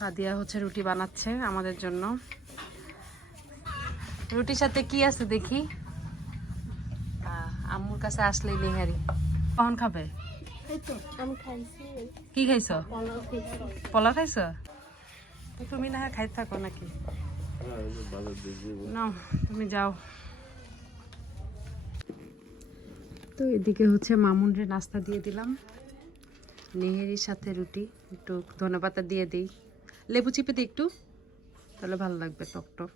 সাদিয়া হচ্ছে রুটি বানাচ্ছে আমাদের জন্য। রুটির সাথে কি আছে দেখি? আম্মুর কাছে আসলেই নেহারি। কখন খাবে? কি খাইছো? পোলাও খাইছি। পোলা খাইছো? তো তুমি না খাইতে থাকো নাকি? না তুমি যাও। তো এদিকে হচ্ছে মামুনরে নাস্তা দিয়ে দিলাম। নেহেরির সাথে রুটি একটু ধনেপাতা দিয়ে দিই। লেবু চিপে দিই একটু তাহলে ভালো লাগবে টক টক।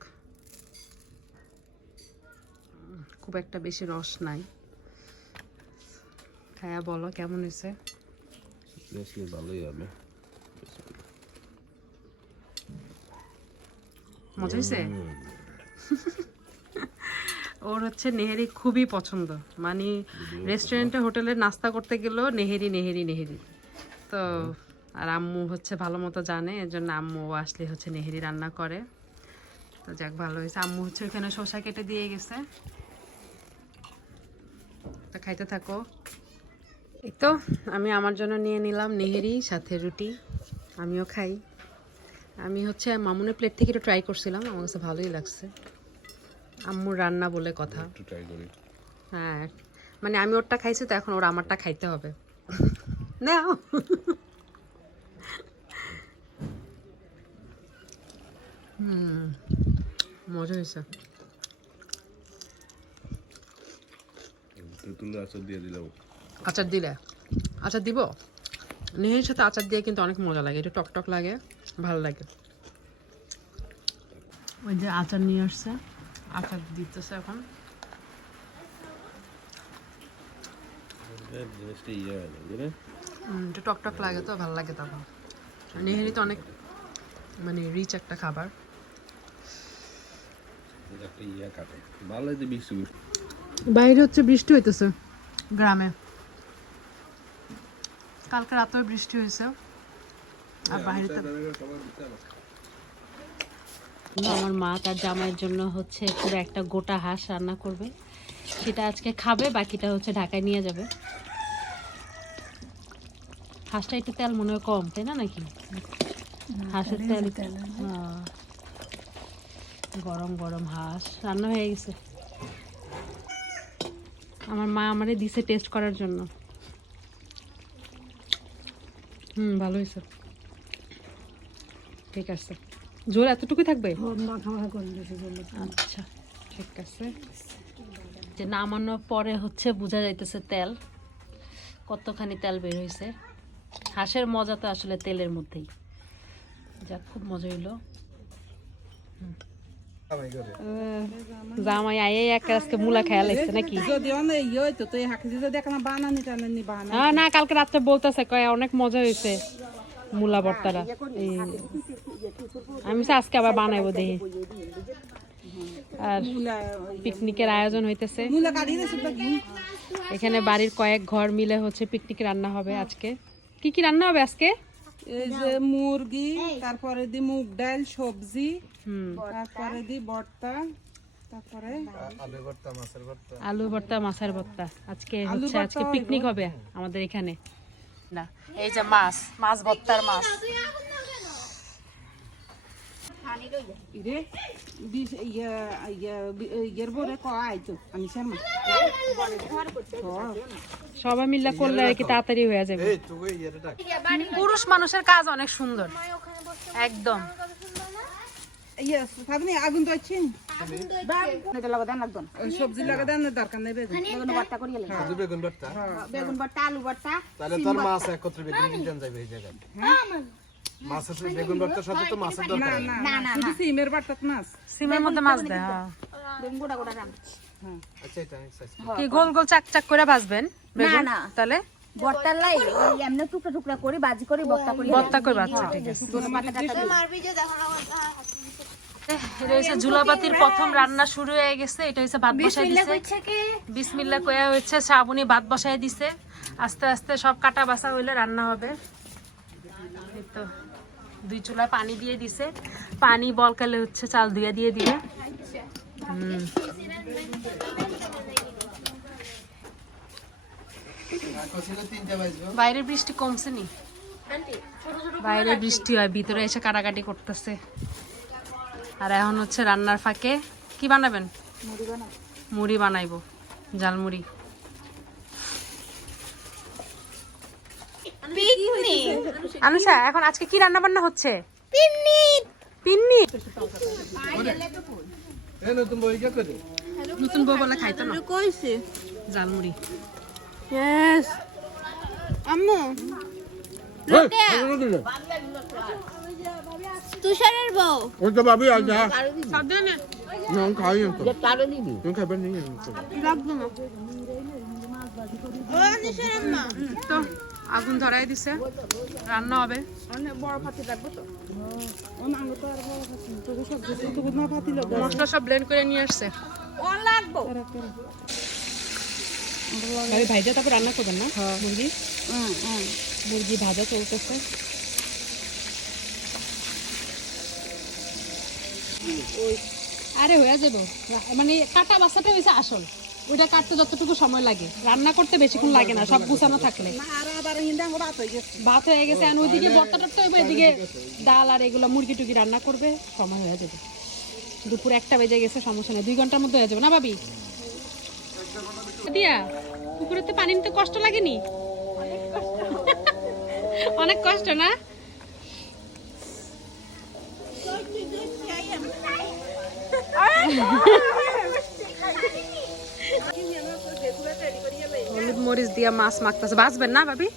খুব একটা বেশি রস নাই। খায়া বলো কেমন হয়েছে? ভালোই হবে। মজা হয়েছে? ওর হচ্ছে নেহেরি খুবই পছন্দ। মানে রেস্টুরেন্টে হোটেলে নাস্তা করতে গেলেও নেহেরি নেহেরি নেহেরি। তো আর আম্মু হচ্ছে ভালো মতো জানে এর জন্য আম্মু ও আসলে হচ্ছে নেহেরি রান্না করে। তো যাক ভালো হয়েছে। আম্মু হচ্ছে ওখানে শসা কেটে দিয়ে গেছে। তো খাইতে থাকো। এই তো আমি আমার জন্য নিয়ে নিলাম নেহেরি সাথে রুটি। আমিও খাই। আমি হচ্ছে মামুনের প্লেট থেকে একটু ট্রাই করছিলাম আমার কাছে ভালোই লাগছে। আম্মুর রান্না বলে কথা। হ্যাঁ মানে আমি ওরটা খাইছি তো এখন ওর আমারটা খাইতে হবে। নাও। মজা হয়েছে। তেঁতুলের আচার দিয়ে দিলাম আচার দিলে? আচার দিব? নেহের সাথে আচার দিয়ে কিন্তু অনেক মজা লাগে। একটু টক টক লাগে ভালো লাগে। ওই যে আচার নিয়ে আসছে। আচার দিতেছে এখন। ইয়ে টক টক লাগে তো ভালো লাগে তখন। নেহেরি তো অনেক মানে রিচ একটা খাবার। এটা ইয়ে কাটে। বৃষ্টি বাইরে হচ্ছে বৃষ্টি হইতেছে গ্রামে। কালকে রাতেও বৃষ্টি হয়েছে আর বাইরে আমার মা তার জামাইয়ের জন্য হচ্ছে পুরো একটা গোটা হাঁস রান্না করবে। সেটা আজকে খাবে বাকিটা হচ্ছে ঢাকায় নিয়ে যাবে। হাঁসটা একটু তেল মনে হয় কম তাই না নাকি? হাঁসের তেল হ্যাঁ। গরম গরম হাঁস। রান্না হয়ে গেছে। আমার মা আমারে দিছে টেস্ট করার জন্য। হুম, ভালো হয়েছে। ঠিক আছে। জোর এতটুকুই থাকবে? আচ্ছা ঠিক আছে। যে নামানোর পরে হচ্ছে বোঝা যাইতেছে তেল। কতখানি তেল বের হয়েছে হাঁসের মজা তো আসলে তেলের মধ্যেই। যাক, খুব মজা হইল। জামাই আয়ে এক আজকে মুলা খেয়াল লাগছে নাকি? যদি অনেক ইয়ে হইতো তো হাঁকি যদি এখন বানানি টানানি বানা হ্যাঁ না কালকে রাত্রে বলতেছে কয় অনেক মজা হয়েছে মূলা ভর্তাটা। আমি আজকে আবার বানাইবো দেখি। আর পিকনিকের আয়োজন হইতেছে। এখানে বাড়ির কয়েক ঘর মিলে হচ্ছে পিকনিক রান্না হবে আজকে। কি কি রান্না হবে আজকে? এই যে মুরগি তারপরে দি মুগ ডাল সবজি তারপরে দি ভর্তা তারপরে আলু ভর্তা মাছের ভর্তা। আজকে হচ্ছে আজকে পিকনিক হবে আমাদের এখানে। না এই যে মাছ মাছ ভর্তার মাছ। সবাই মিলে করলে আর কি তাড়াতাড়ি হয়ে যাবে। পুরুষ মানুষের কাজ অনেক সুন্দর। একদম। সবজি লাগা দেন দরকার নেই বেগুন। বেগুন ভর্তা বেগুন ভর্তা। আলু ভর্তা তাহলে তোর মাছ একত্রে বেগুন কিনতে যাবে এই জায়গায়। মাছের বেগুন ভর্তার সাথে তো মাছের দরকার। নেই। না না শুধু সিমের বাটাত মাছ। সিমের মধ্যে মাছ দেয় হ্যাঁ। বেগুন গোটা গোটা রাম আচ্ছা এটা কি গোল গোল চাক চাক করে ভাজবেন বেগুন? তাহলে? ভর্তার লাই এমনি টুকরা টুকরা করি বাজি করি ভর্তা করি। ভর্তা করে ভাজছে ঠিক আছে। এটা হচ্ছে ঝুলাপাতির প্রথম রান্না শুরু হয়ে গেছে। এটা হচ্ছে ভাত বসাই দিছে। বিসমিল্লা কয়া হচ্ছে শ্রাবণী ভাত বসাই দিছে। আস্তে আস্তে সব কাটা বাসা হইলে রান্না হবে। তো দুই চুলা পানি দিয়ে দিছে। পানি বলকালে হচ্ছে চাল ধুয়ে দিয়ে দিবে। হুম। বাইরের বৃষ্টি কমছে নি? বাইরে বৃষ্টি হয় ভিতরে এসে কাটাকাটি করতেছে। আর এখন হচ্ছে রান্নার ফাঁকে কি বানাবেন? মুড়ি বানাইবো ঝালমুড়ি। আনুষা এখন আজকে কি রান্না বান্না হচ্ছে পিন্নি নতুন বই কে করে নতুন বউ বলে খাইতো না? কইছে। ঝালমুড়ি। আম্মু। তুষারের বউ। ওই তো ভাবি আজ না খাই তো তুমি খাবেন নি লাগবে না তো আগুন ধরাই দিছে রান্না হবে অনেক বড় পাতি লাগবে তো ও না তো আর বড় পাতি তোকে সব কিছু তোকে না পাতি লাগবে মশলা সব ব্লেন্ড করে নিয়ে আসছে। ভাই ভাইজা তারপর রান্না করবেন না? মুরগি? হুম হুম। মুরগি ভাজা চলতেছে। আরে হয়ে যাব। মানে কাটা বাচ্চাটা হয়েছে আসল। ওইটা কাটতে যতটুকু সময় লাগে। রান্না করতে বেশিক্ষণ লাগে না সব গুছানো থাকলে। ভাত হয়ে গেছে। আর ওইদিকে বর্তা টর্তা হইবো এদিকে ডাল আর এগুলো মুরগি টুরগি রান্না করবে সময় হয়ে যাবে। দুপুর একটা বেজে গেছে সমস্যা নেই। দুই ঘণ্টার মধ্যে হয়ে যাবে। না ভাবি? দিয়া পুকুরেতে পানি নিতে কষ্ট লাগেনি? অনেক কষ্ট না? মরিচ দিয়া মাছ মাখতেছে। বাঁচবেন না ভাবি?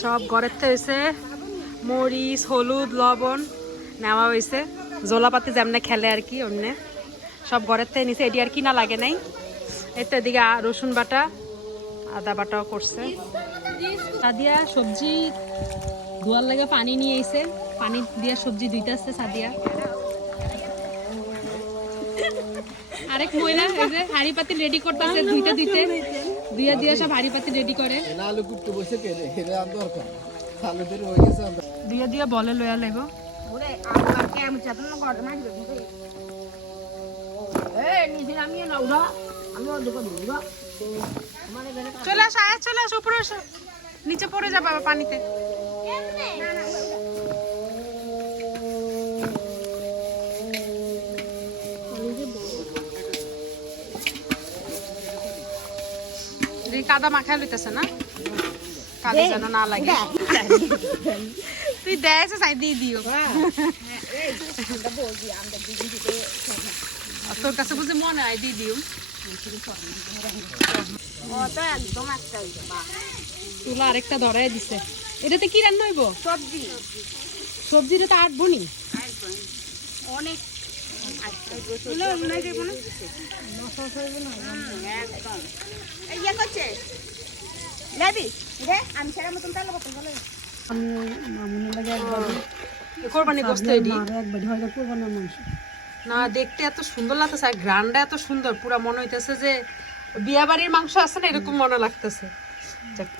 সব ঘরের থেকে হয়েছে মরিচ, হলুদ, লবণ, নেওয়া হয়েছে জোলাপাতি যেমনে খেলে আর কি অন্যে সব ঘরের থেকে নিচে এটি আর কিনা লাগে নাই। এই তো এদিকে রসুন বাটা, আদা বাটাও করছে। সাদিয়া সবজি ধোয়ার লাগে পানি নিয়ে এসে পানি দিয়া সবজি ধুইতে আসছে সাদিয়া। আরেক মহিলা এই যে হাড়ি পাতি রেডি করতেছে ধুইতে দিতে। দুইয়া দিয়া সব হাড়ি পাতি রেডি করে। আলু কুটতে বসে কে রে? হেরে আর দরকার। আলু ধরে হয়ে গেছে আমরা। দুইয়া দিয়া বলে লয়া লেগো। ওরে আমার কেমন চাতন না গড় দেবো এ নিদিন আমি না উড়া। আমি ওর দোকান চলে আসো আয় চলে আসো উপরে আসো নিচে পড়ে যাবে আবার পানিতে। কাদা মাখায় লইতেছে না? কাদা যেন না লাগে। তুই দেয় সাই দিয়ে দিও। তোর কাছে বুঝে মনে হয় দিয়ে দিও। ও, তো একদম একটা তুলা আরেকটা ধরাই দিছে। এটাতে কি রান্না হইব? সবজি। সবজিটা তো আটবো নি অনেক না? দেখতে এত সুন্দর লাগতেছে আর গ্রান্ডা এত সুন্দর পুরা মনে হইতেছে যে বিয়া বাড়ির মাংস আছে না এরকম মনে লাগতেছে।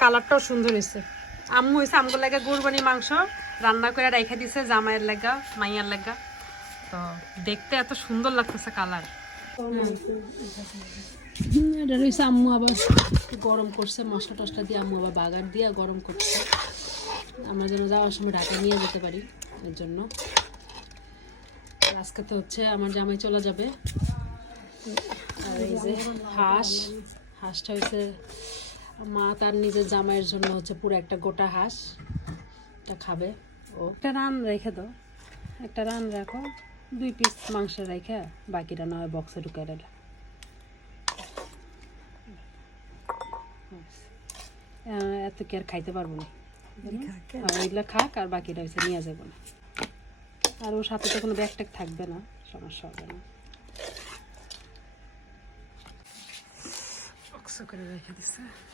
কালারটাও সুন্দর হয়েছে। আম্মু হয়েছে আমগো লাগা কোরবানির মাংস, রান্না করে রেখে দিছে জামাইয়ের লাগা, মাইয়ার লাগা। তো দেখতে এত সুন্দর লাগতেছে কালার। এটা আম্মু আবার গরম করছে, মশলা টসলা দিয়ে আম্মু আবার বাগার দিয়ে গরম করছে। আমরা যেন যাওয়ার সময় ঢাকা নিয়ে যেতে পারি এর জন্য। আজকে তো হচ্ছে আমার জামাই চলে যাবে। আর হাঁস, হাঁসটা হচ্ছে মা তার নিজের জামাইয়ের জন্য হচ্ছে পুরো একটা গোটা হাঁস। তা খাবে ও। একটা রান রেখে দাও। একটা রান রাখো। দুই পিস মাংস রেখে বাকিটা না হয় বক্সে ঢুকে দিলে এত কি আর খাইতে পারব না? ওইগুলো খাক আর বাকিটা হচ্ছে নিয়ে যাব না। আর ওর সাথে তো কোনো ব্যাগ ট্যাগ থাকবে না সমস্যা হবে না। করে রেখে দিছে।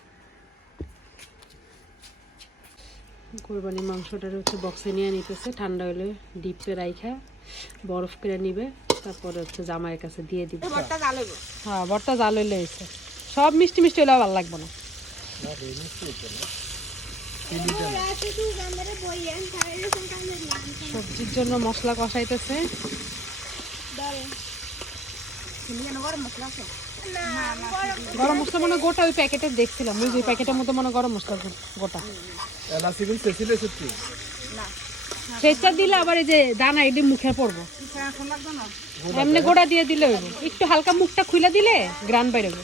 কোরবানি মাংসটার হচ্ছে বক্সে নিয়ে নিতেছে। ঠান্ডা হলে ডিপে রাইখা বরফ করে নিবে। তারপরে হচ্ছে জামাইয়ের কাছে দিয়ে দিবে। হ্যাঁ বরটা জাল হইলে হয়েছে সব মিষ্টি মিষ্টি হলেও ভালো লাগবে না। সবজির জন্য মশলা কষাইতেছে। গরম মশলা মনে গোটা ওই প্যাকেটে দেখছিলাম। ওই যে প্যাকেটের মধ্যে মানে গরম মশলা গোটা। এলাচি বিন চেঁচিলে সত্যি সেটা দিলে আবার এই যে দানা এটি মুখে পড়ব। এখন এমনি গোড়া দিয়ে। দিলে হইব। একটু হালকা মুখটা খুলে দিলে গ্রান বাইরেবে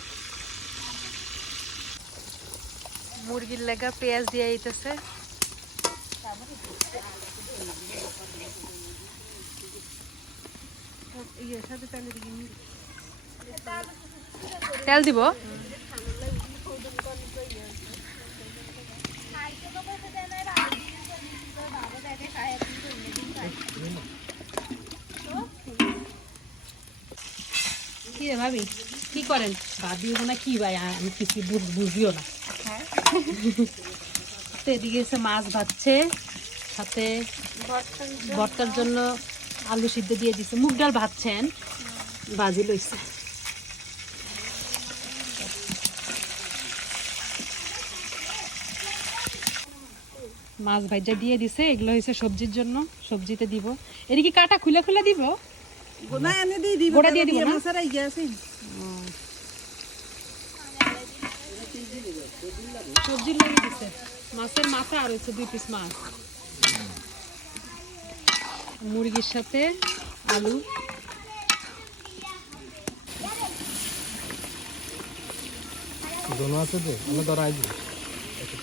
মুরগির লেগা পেঁয়াজ দিয়ে আইতেছে। তেল দিব? কি রে ভাবি? কি করেন? ভাবিও না কি ভাই? আমি কিছু বুঝিও না। তো এদিকে এসে মাছ ভাজছে সাথে ভর্তার জন্য আলু সিদ্ধ দিয়ে দিছে। মুগ ডাল ভাজছেন। বাজি লইছে। মাছ ভাজা দিয়ে দিছে এগুলো হয়েছে সবজির জন্য সবজিতে দিব। এদিকে কাটা খুলে খুলে দিব? গোনা এনে দিয়ে দিবে গোটা দিয়ে দিব না? মাছের আই গেছে সবজি লেগে দিছে। মাছের মাথা আর হচ্ছে দুই পিস মাছ। মুরগির সাথে আলু। দোনো আছে তো? আমি ধরা আইবি একটা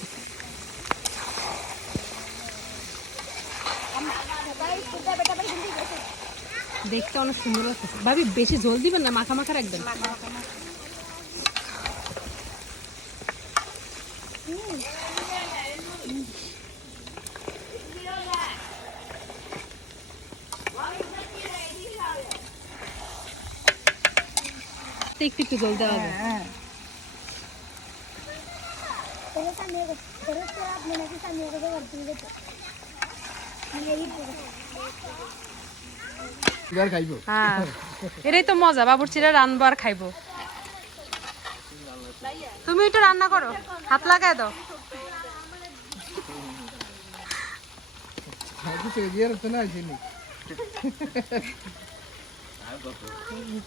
দিছে দেখতে অনেক সুন্দর ভাবি বেশি জল দিবেন না? মাখা মাখা রাখবেন? একটু একটু জল দেওয়া হবে। আর খাইবো। হ্যাঁ এটাই তো মজা বাবুর্চিরা রানবো আর খাইবো। তুমি একটু রান্না করো হাত লাগায় দাও। না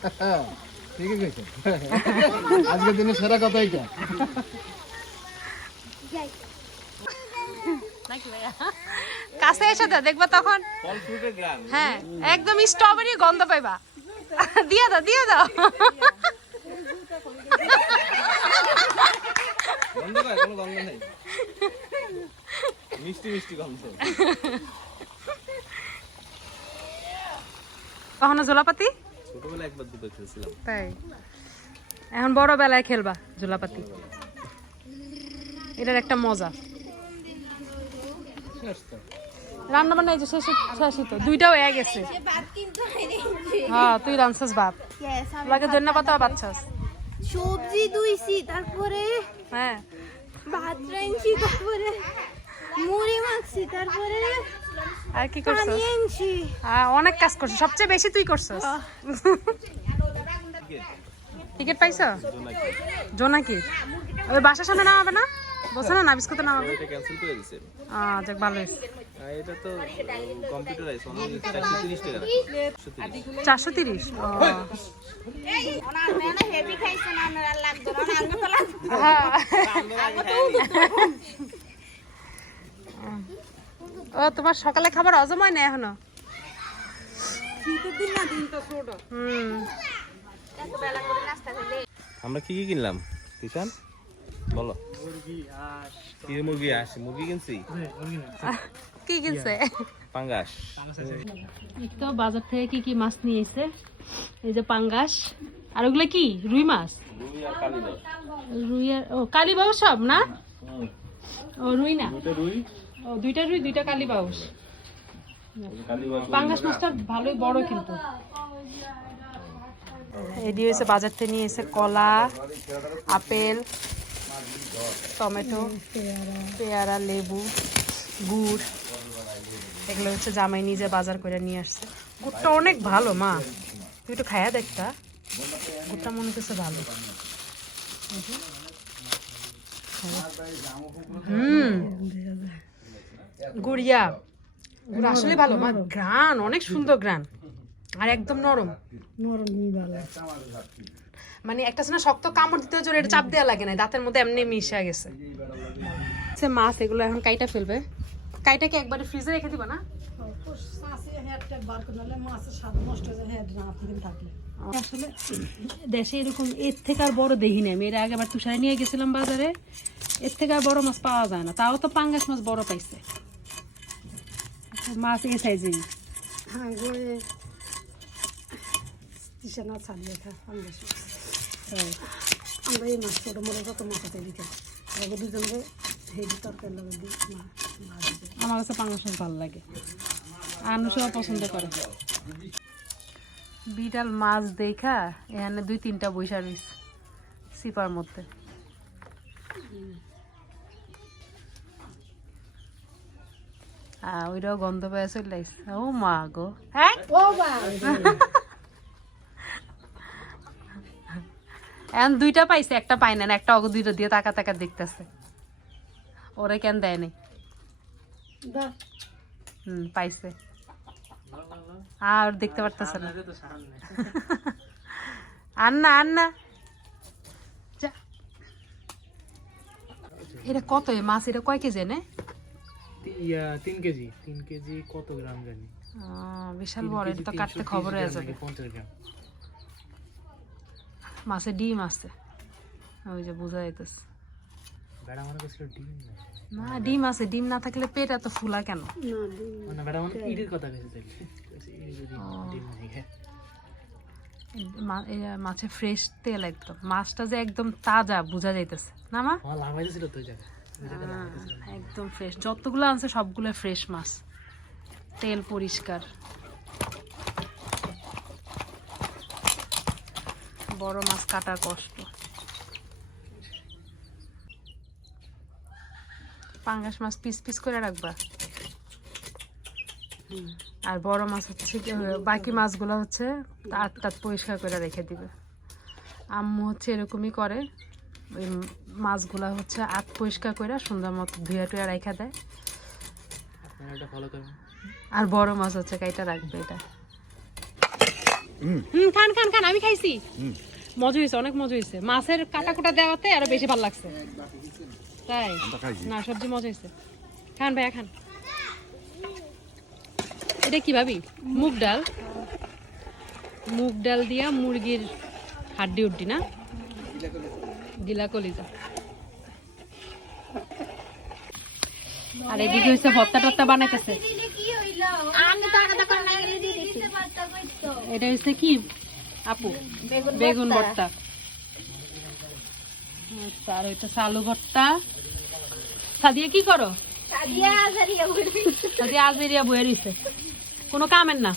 ঠিকই কইছো আজকের দিনে সেরা কথা এটা কাছে এসে দাও দেখবা তখন। হ্যাঁ একদম স্ট্রবেরি গন্ধ পাইবা। দিয়ে দাও দিয়ে দাও। গন্ধ পায় কোনো গন্ধ নেই। মিষ্টি মিষ্টি গন্ধ। কখনো ঝোলাপাতি? ছোটবেলায় একবার দুটো খেয়েছিলাম তাই? এখন বড় বেলায় খেলবা ঝোলাপাতি। এটার একটা মজা। রান্না বান্না এই যে শেষ শেষই তো দুইটাও এক গেছে। হ্যাঁ তুই রানছস বাপ লাগে ধন্যবাদ বাচ্চাস সবজি ধুইছি তারপরে হ্যাঁ। ভাত রাঁধছি তারপরে মুড়ি মাখছি তারপরে আর কি আহ, অনেক কাজ করছিস। সবচেয়ে বেশি তুই করছস। টিকিট পাইছ? জোনাকি ওই বাসার সামনে নামাবে না? বসে না নাবিস কোথায় নামাবে। এটা ক্যান্সেল করে দিছে। আহ, যাক ভালো হয়েছে এটা তো কম্পিউটারাইজ অনলাইন চারশো তিরিশ টাকা। চারশো হেভি খাইছে না আমার লাগতো না আঙ্গ তো লাগতো ও তোমার সকালে খাবার অজময় না এখনও? দিন না দিন তো ছোট হুম। বেলা করে নাস্তা করলে আমরা কি কি কিনলাম? কিষান বলো। কি মুরগি আসে মুরগি কিনছি? কি কিনছে? পাঙ্গাস। তো বাজার থেকে কি কি মাছ নিয়ে এসে এই যে পাঙ্গাস আর ওগুলো কি? রুই মাছ? রুই আর ও কালী সব না? ও রুই না? রুই ও দুইটা রুই দুইটা কালী বাউস পাঙ্গাস মাছটা ভালোই বড় কিন্তু। এটি হয়েছে বাজার থেকে নিয়ে এসে কলা আপেল টমেটো পেয়ারা লেবু গুড়। এগুলো হচ্ছে জামাই নিজে বাজার করে নিয়ে আসছে। গুড়টা অনেক ভালো মা। তুই একটু খায়া দেখতা গুড়টা মনে হচ্ছে ভালো। হুম। গুড়িয়া। গুড় আসলে ভালো। মা গ্রান অনেক সুন্দর গ্রান আর একদম নরম। মানে একটা সময় শক্ত কামড় দিতে জোরে এটা চাপ দেওয়া লাগে না দাঁতের মধ্যে এমনি মিশে গেছে। আচ্ছা মাছ এগুলো এখন কাইটা ফেলবে? কাইটাকে একবারে ফ্রিজে রেখে দিবা না? আসলে দেশে এরকম এর থেকে আর বড় দেখি নাই। আমি এর আগে আবার তুষারে নিয়ে গেছিলাম বাজারে। এর থেকে আর বড় মাছ পাওয়া যায় না। তাও তো পাঙ্গাস মাছ বড় পাইছে। মাছ এ সাইজেই আমরা এই মাছ ছোটো মোটো যত মাছ আছে দিতে আগে দুজনকে হেভি তরকারি লাগে দিই মা মাছ দিয়ে আমার কাছে পাঙ্গাস ভালো লাগে। আনুষও পছন্দ করে। বিড়াল মাছ দেখা এখানে দুই তিনটা বৈশা রয়েছে সিপার মধ্যে। ওইটাও গন্ধ পেয়ে চলে আসছে ও মা গো হ্যাঁ এখন দুইটা পাইছে একটা পাই না একটা অগ দুইটা দিয়ে তাকা তাকা দেখতেছে ওরা কেন দেয়নি হুম পাইছে আর দেখতে পারতেছে না আন্না আন্না যা এটা কত মাছ এটা কয় কেজি এনে ইয়া তিন কেজি। তিন কেজি কত গ্রাম জানি? বিশাল বড় এটা তো কাটতে খবর হয়ে যাবে পঞ্চাশ গ্রাম? মাছে ডিম আছে। ওই যে বোঝা যাইতেছে। না। ডিম আছে ডিম না থাকলে পেট এত ফুলা কেন? মানে মনে মাছে ফ্রেশ তেল একদম। মাছটা যে একদম তাজা বোঝা যাইতেছে। না মা? তো জায়গায়। একদম ফ্রেশ যতগুলো আনছে সবগুলো ফ্রেশ মাছ। তেল পরিষ্কার। বড় মাছ কাটার কষ্ট। পাঙ্গাস মাছ পিস পিস করে রাখবা। আর বড় মাছ হচ্ছে বাকি মাছগুলো হচ্ছে আট টাট পরিষ্কার করে রেখে দিবে। আম্মু হচ্ছে এরকমই করে। ওই মাছগুলা হচ্ছে আত পরিষ্কার করে সুন্দর মতো ধুয়ে টুয়ে রেখে দেয়। আপনারা এটা ফলো করবেন। আর বড় মাছ হচ্ছে কাইটা রাখবে এটা। হুম। খান খান খান আমি খাইছি। মজা হয়েছে অনেক মজা হয়েছে মাছের কাটা কুটা দেওয়াতে আরও বেশি ভালো লাগছে। তাই? না সবজি মজা হয়েছে খান ভাইয়া খান। এটা কি ভাবি? মুগ ডাল। মুগ ডাল দিয়া মুরগির হাড্ডি উড্ডি না? গিলা কলিজা। আর এদিকে হচ্ছে ভত্তা টত্তা বানাইতেছে। এটা হচ্ছে কি? আপু বেগুন ভর্তা। আচ্ছা, আর ওইটা সালু ভর্তা। সাদিয়া কি করো? সাদিয়া আজেরিয়া বয়ে রইছে কোনো কামের না?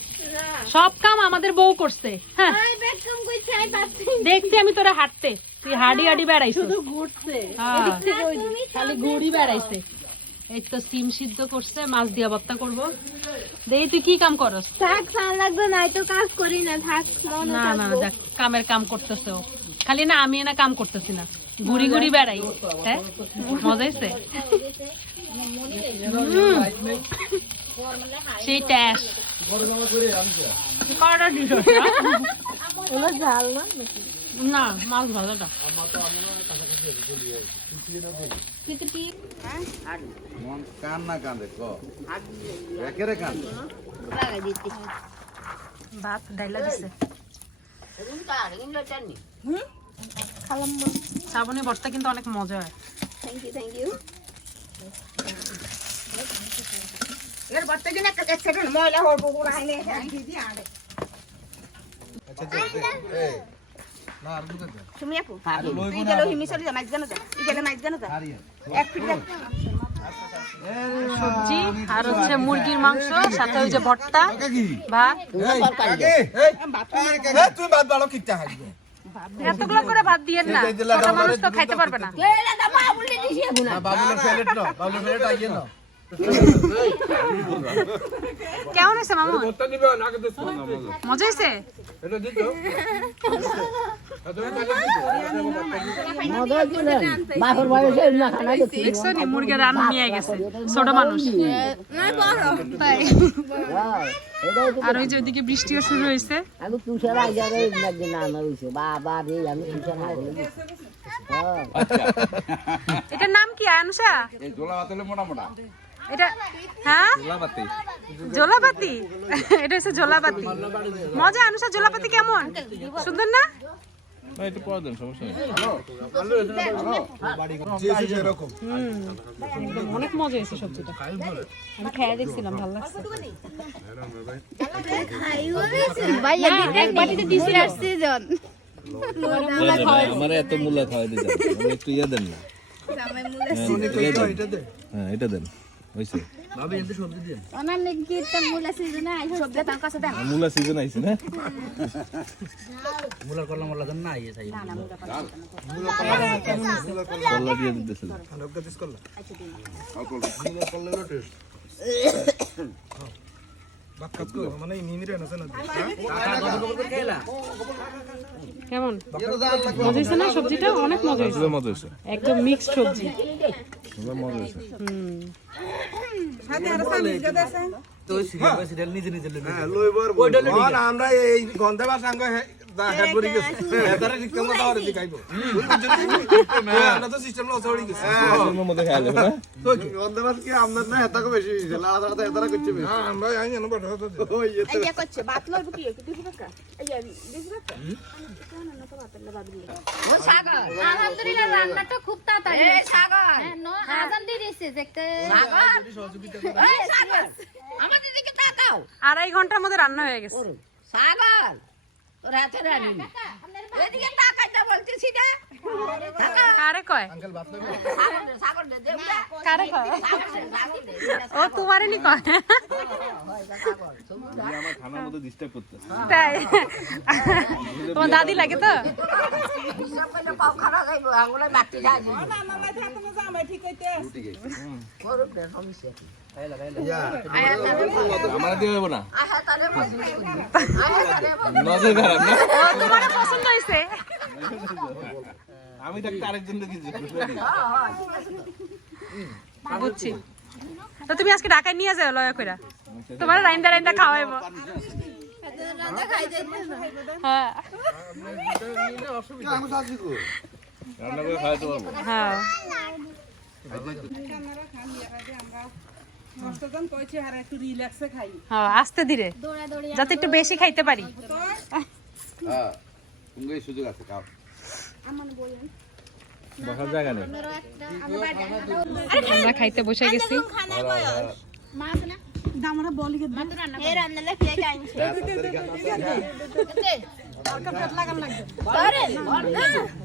সব কাম আমাদের বউ করছে হ্যাঁ? দেখছি আমি তোরা হাঁটতে। তুই হাডি হাডি বেড়াইছিস? শুধু ঘুরছে। খালি ঘুরি বেড়াইছে। এই তো সিম সিদ্ধ করছে মাছ দিয়া ভর্তা করব। দেখি তুই কি কাম করস? থাক সান লাগবে নাই তো কাজ করি না থাক না না না, দেখ কামের কাম করতেছে ও। খালি না আমি না কাম করতেছি না। ঘুরি ঘুরি বেড়াই। হ্যাঁ? মজা হয়েছে? হুম। সেই ট্যাস। কয়টা দিছ ওগুলো ঝাল না না মাছ ভাজাটা মন কান না কান্দে ক একেরে কান লাগাই দিতে ভাত ডাইলা দিছে শ্রাবণী ভর্তা কিন্তু অনেক মজা হয় থ্যাংক ইউ থ্যাংক ইউ এর একটা সেকেন্ড ময়লা দিদি আড়ে আচ্ছা এই। না আর বুঝে দে তুমি আপু তুই গেলে হিমি চলে যা মাছ জানো যা তুই গেলে মাছ জানো যা এক ফিট সবজি আর হচ্ছে মুরগির মাংস সাথে ওই যে ভর্তা ভাত হাসবে এতগুলো করে ভাত দিয়েন না মানুষ তো খাইতে পারবে না বাবুলের প্লেট বাবুলের প্লেট আইয়ে নাও কেমন হয়েছে মামু? ভর্তা নিবে না আগে দিছো মজা হয়েছে? রান নিয়ে গেছে। ছোট মানুষ। আর ওই যে ওইদিকে বৃষ্টিও শুরু হয়েছে। আমি এটার নাম কি আয়নুষা এই জোলা ভাত মোটা মোটা। এটা হ্যাঁ? জোলাপাতি। এটা হচ্ছে জোলাপাতি। মজা আনুষা জোলাপাতি কেমন? সুন্দর না? না একটু পরে দেন সমস্যা নেই। এরকম একদম অনেক মজা হয়েছে সবজিটা। আমি খেয়ে দেখছিলাম ভালো লাগছে। ভাইয়া এক বাটিতে দিছি আর সিজন আমার এত মূল্য খাওয়াই দিতে একটু ইয়ে দেন না। হ্যাঁ, ইয়ে দেন। হ্যাঁ এটা দেন হয়েছে ওনার নাকি তার মূলা সিজনে আইছে সবজি তার কাছে দেন। মূলা সিজন আইছে না? মুলার করলাম মোলা দেন না ইয়ে চাই কল্লা দিয়ে দিতেছিল। হালকা দিস করলা করলে টেস্ট বাক কাজ করো মানে নিমিরে না না কেমন মজা হয়েছে না সবজিটা অনেক মজা হয়েছে মজা হয়েছে একদম মিক্সড সবজি মজা হয়েছে হুম হ্যাঁ আমরা এই গন্ধে বাস আঙ্গ দেখা করি গেছে। এটারে ঠিক মতো আরে দিখাইবো তো? সিস্টেম লস হয়ে গেছে। সুন্দর মধ্যে খাইলে না গন্ধে মাছ কি? আপনার না এত বেশি হয়েছে? লাড়া লাড়া এত করছে বেশি। হ্যাঁ আমরা আই জানো বড় হতো ওই এই করছে ভাত লইব কি? একটু দিবি কাকা এই দিবি কাকা আলহামদুলিল্লাহ রান্নাটা খুব তাড়াতাড়ি এই সাগর। আজান দিয়ে দিয়েছে দেখতে। আমাদের দিকে তাকাও। আড়াই ঘণ্টার মধ্যে রান্না হয়ে গেছে। সাগর। তোর হাতে রানি এদিকে তাকাইতে বলতেছি না কারে কয়? সাগর দে কারে কয়? ও তোমারই কয়? আমার খানার মধ্যে ডিস্টার্ব করতে তাই? তোমার দাদি লাগে তো? সব কইলে পাও যাইবো মাটি না না পছন্দ হয়েছে আমি থাকতে আরেকজন দেখেছি বুঝছি তো তুমি আজকে ঢাকায় নিয়ে যাও লয়া কইরা তোমার রাইন্দা রাইন্দা খাওয়াইবো হ্যাঁ আস্তে ধীরে। যাতে একটু বেশি খাইতে পারি। হ্যাঁ সুযোগ আছে খাও। বসার জায়গা নেই। আমরা খাইতে বসে গেছি। রান্না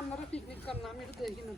আমরা পিকনিক করলাম এটা দেখি না।